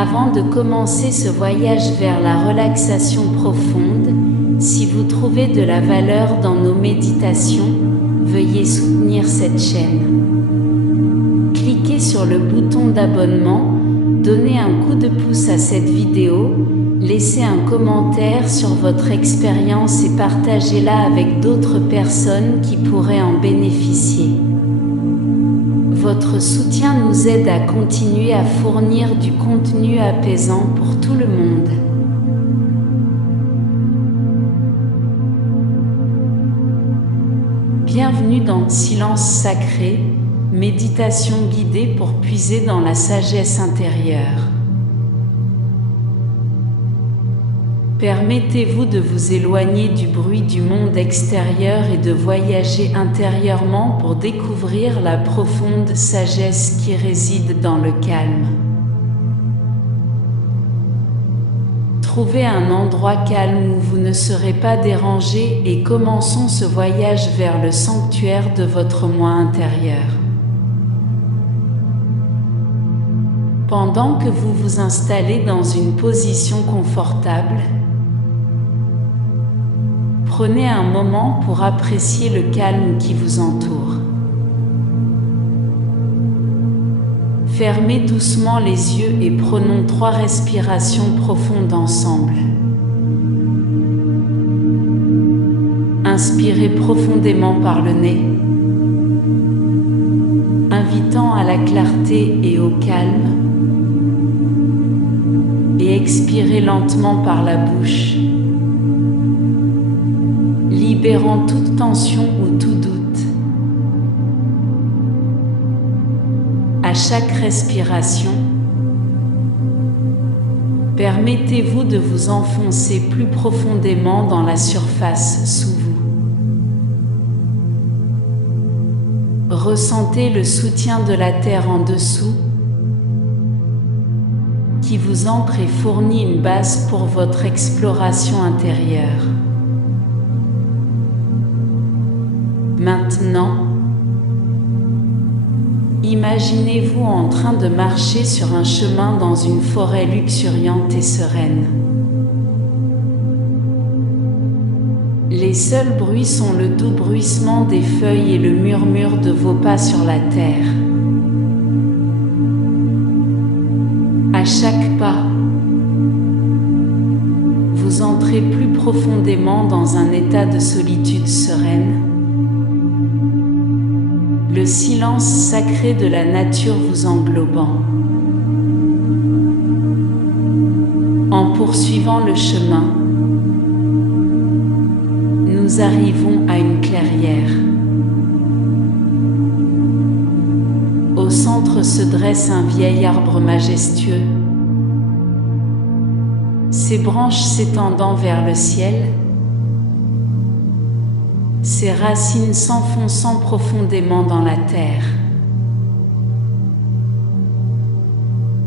Avant de commencer ce voyage vers la relaxation profonde, si vous trouvez de la valeur dans nos méditations, veuillez soutenir cette chaîne. Cliquez sur le bouton d'abonnement, donnez un coup de pouce à cette vidéo, laissez un commentaire sur votre expérience et partagez-la avec d'autres personnes qui pourraient en bénéficier. Votre soutien nous aide à continuer à fournir du contenu apaisant pour tout le monde. Bienvenue dans Silence Sacré, méditation guidée pour puiser dans la sagesse intérieure. Permettez-vous de vous éloigner du bruit du monde extérieur et de voyager intérieurement pour découvrir la profonde sagesse qui réside dans le calme. Trouvez un endroit calme où vous ne serez pas dérangé et commençons ce voyage vers le sanctuaire de votre moi intérieur. Pendant que vous vous installez dans une position confortable, prenez un moment pour apprécier le calme qui vous entoure. Fermez doucement les yeux et prenons 3 respirations profondes ensemble. Inspirez profondément par le nez, invitant à la clarté et au calme, et expirez lentement par la bouche, libérant toute tension ou tout doute. À chaque respiration, permettez-vous de vous enfoncer plus profondément dans la surface sous vous. Ressentez le soutien de la terre en dessous, qui vous ancre et fournit une base pour votre exploration intérieure. Maintenant, imaginez-vous en train de marcher sur un chemin dans une forêt luxuriante et sereine. Les seuls bruits sont le doux bruissement des feuilles et le murmure de vos pas sur la terre. À chaque pas, vous entrez plus profondément dans un état de solitude sereine. Le silence sacré de la nature vous englobant. En poursuivant le chemin, nous arrivons à une clairière. Au centre se dresse un vieil arbre majestueux, ses branches s'étendant vers le ciel, ses racines s'enfonçant profondément dans la terre.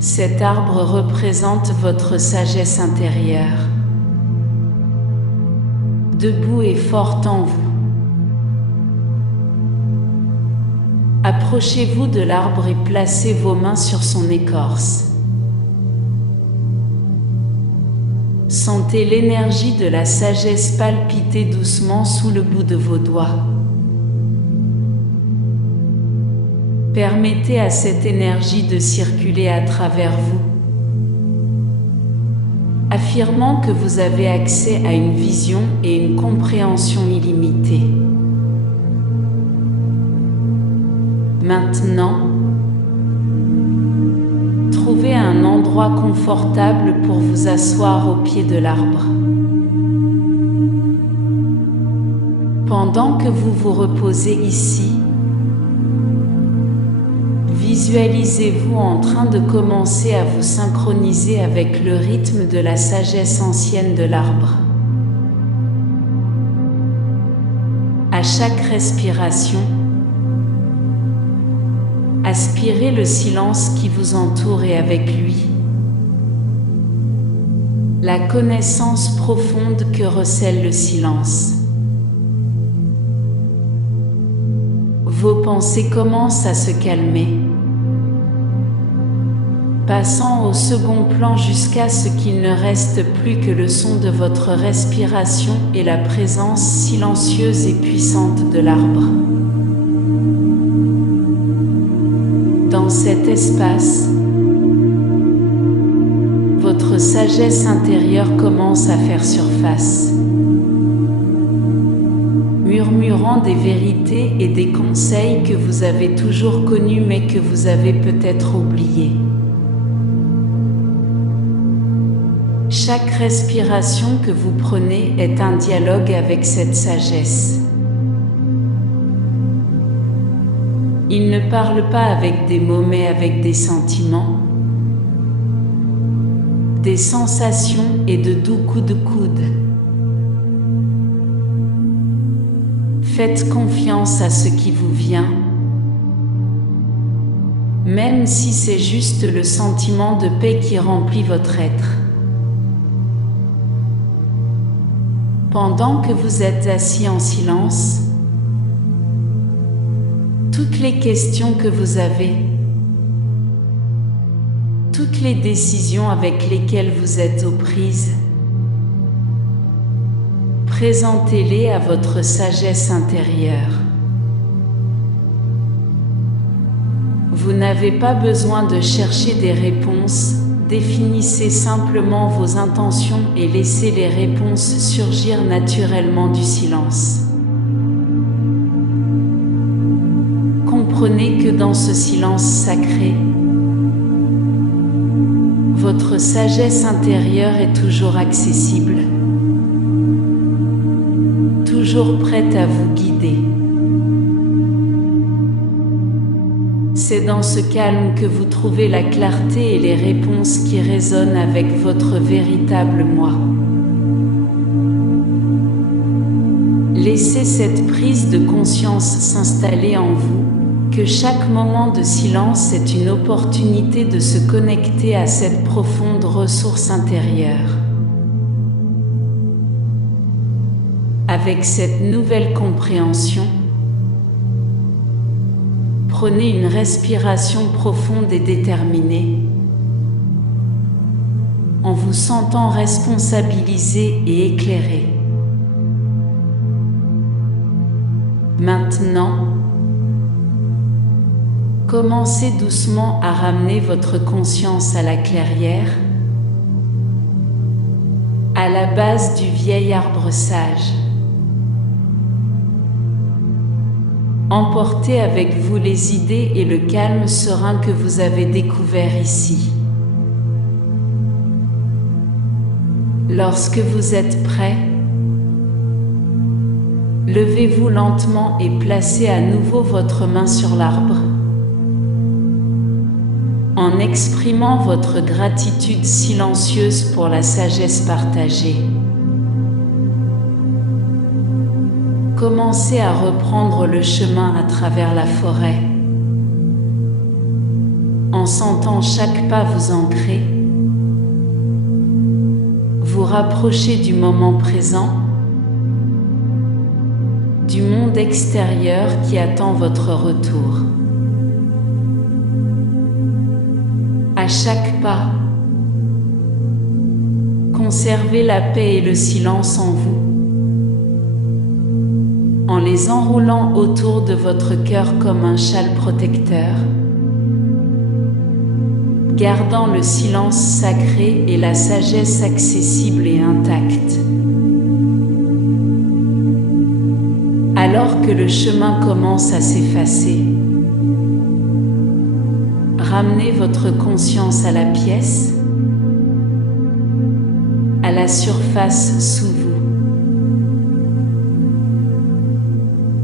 Cet arbre représente votre sagesse intérieure, debout et forte en vous. Approchez-vous de l'arbre et placez vos mains sur son écorce. Sentez l'énergie de la sagesse palpiter doucement sous le bout de vos doigts. Permettez à cette énergie de circuler à travers vous, affirmant que vous avez accès à une vision et une compréhension illimitée. Maintenant, trouvez un endroit confortable pour vous asseoir au pied de l'arbre. Pendant que vous vous reposez ici, visualisez-vous en train de commencer à vous synchroniser avec le rythme de la sagesse ancienne de l'arbre. À chaque respiration, aspirez le silence qui vous entoure et avec lui, la connaissance profonde que recèle le silence. Vos pensées commencent à se calmer. passant au second plan jusqu'à ce qu'il ne reste plus que le son de votre respiration et la présence silencieuse et puissante de l'arbre. Dans cet espace, votre sagesse intérieure commence à faire surface, murmurant des vérités et des conseils que vous avez toujours connus mais que vous avez peut-être oubliés. Chaque respiration que vous prenez est un dialogue avec cette sagesse. Il ne parle pas avec des mots mais avec des sentiments, des sensations et de doux coups de coude. Faites confiance à ce qui vous vient, même si c'est juste le sentiment de paix qui remplit votre être. Pendant que vous êtes assis en silence, toutes les questions que vous avez, toutes les décisions avec lesquelles vous êtes aux prises, présentez-les à votre sagesse intérieure. Vous n'avez pas besoin de chercher des réponses, définissez simplement vos intentions et laissez les réponses surgir naturellement du silence. Comprenez que dans ce silence sacré, votre sagesse intérieure est toujours accessible, toujours prête à vous guider. C'est dans ce calme que vous trouvez la clarté et les réponses qui résonnent avec votre véritable moi. Laissez cette prise de conscience s'installer en vous, que chaque moment de silence est une opportunité de se connecter à cette profonde ressource intérieure. Avec cette nouvelle compréhension, prenez une respiration profonde et déterminée, en vous sentant responsabilisé et éclairé. Maintenant, commencez doucement à ramener votre conscience à la clairière, à la base du vieil arbre sage. Emportez avec vous les idées et le calme serein que vous avez découvert ici. Lorsque vous êtes prêt, levez-vous lentement et placez à nouveau votre main sur l'arbre, en exprimant votre gratitude silencieuse pour la sagesse partagée. Commencez à reprendre le chemin à travers la forêt, en sentant chaque pas vous ancrer, vous rapprocher du moment présent, du monde extérieur qui attend votre retour. À chaque pas, conservez la paix et le silence en vous, en les enroulant autour de votre cœur comme un châle protecteur, gardant le silence sacré et la sagesse accessible et intacte. Alors que le chemin commence à s'effacer, ramenez votre conscience à la pièce, à la surface sous vous.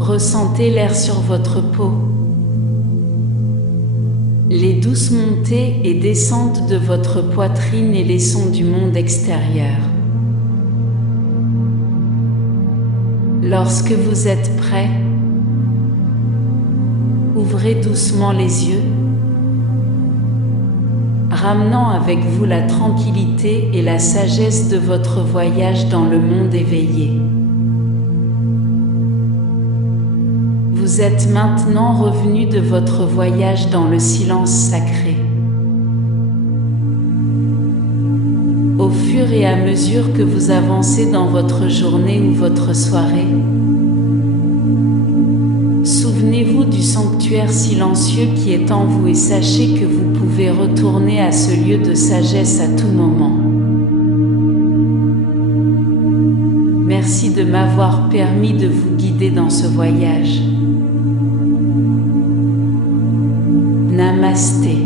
Ressentez l'air sur votre peau, les douces montées et descentes de votre poitrine et les sons du monde extérieur. Lorsque vous êtes prêt, ouvrez doucement les yeux, ramenant avec vous la tranquillité et la sagesse de votre voyage dans le monde éveillé. Vous êtes maintenant revenu de votre voyage dans le silence sacré. au fur et à mesure que vous avancez dans votre journée ou votre soirée. Souvenez-vous du sanctuaire silencieux qui est en vous et sachez que vous pouvez retourner à ce lieu de sagesse à tout moment. Merci de m'avoir permis de vous guider dans ce voyage. Namasté.